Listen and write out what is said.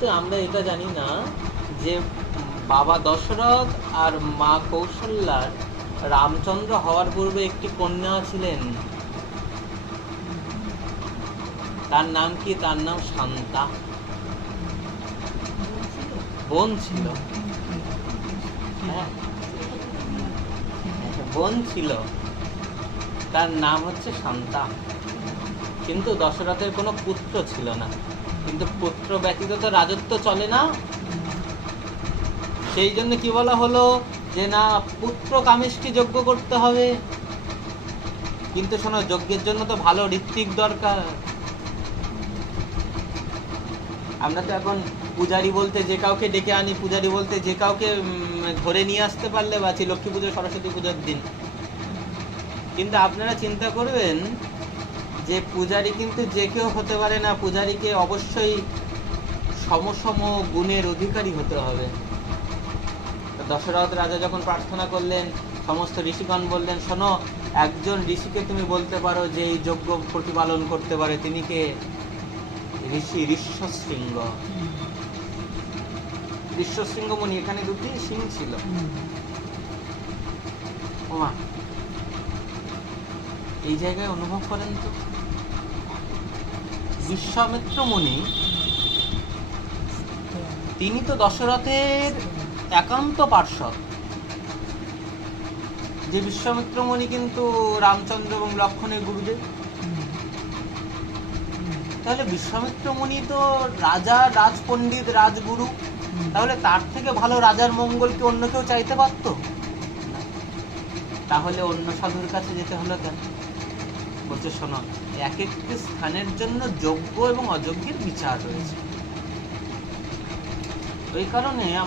কিন্তু আমরা এটা জানি না যে বাবা দশরথ আর মা কৌশল্যার রামচন্দ্র হওয়ার পূর্বে একটি কন্যা ছিলেন। তার নাম কি? তার নাম শান্তা। বোন ছিল, হ্যাঁ বোন ছিল, তার নাম হচ্ছে শান্তা। কিন্তু দশরথের কোনো পুত্র ছিল না। কিন্তু পুত্র ব্যতীত তো রাজত্ব চলে না। সেই জন্য কি বলা হলো যে না, পুত্র কামেষ্টি যজ্ঞ করতে হবে। কিন্তু শোনো, যজ্ঞের জন্য তো ভালো ঋত্বিক দরকার। আমরা তো এখন পূজারি বলতে যে কাউকে ডেকে আনি, পূজারি বলতে যে কাউকে ধরে নিয়ে আসতে পারলে বাঁচি, লক্ষ্মী পুজো সরস্বতী পুজোর দিন। কিন্তু আপনারা চিন্তা করবেন যে পূজারি কিন্তু যে কেউ হতে পারে না। পূজারীকে অবশ্যই সমসম গুণের অধিকারী হতে হবে। দশরথ রাজা যখন প্রার্থনা করলেন, সমস্ত ঋষিগণ বললেন, শোনো, একজন ঋষিকে তুমি বলতে পারো যে এই যজ্ঞ প্রতিপালন করতে পারে। তিনি কে? ঋষি ঋষ্যশৃঙ্গ। ঋষ্যশৃঙ্গ মুনি। এখানে দুটি সিং ছিল। ওমা, এই জায়গায় অনুভব করেন তো, বিশ্বামিত্র মুনি তিনি তো দশরথের একান্ত পার্ষদ। যে বিশ্বামিত্র মুনি কিন্তু রামচন্দ্র এবং লক্ষ্মণের গুরুদেব। তাহলে বিশ্বামিত্র মুনি তো রাজা, রাজপণ্ডিত, রাজগুরু। তাহলে তার থেকে ভালো রাজার মঙ্গল কি অন্য কেউ চাইতে পারত? তাহলে অন্য সাধুর কাছে যেতে হলো কেন? বলছে, শোনো, এক একটি স্থানের জন্য যোগ্য এবং অযোগ্যের বিচার রয়েছে। ওই কারণে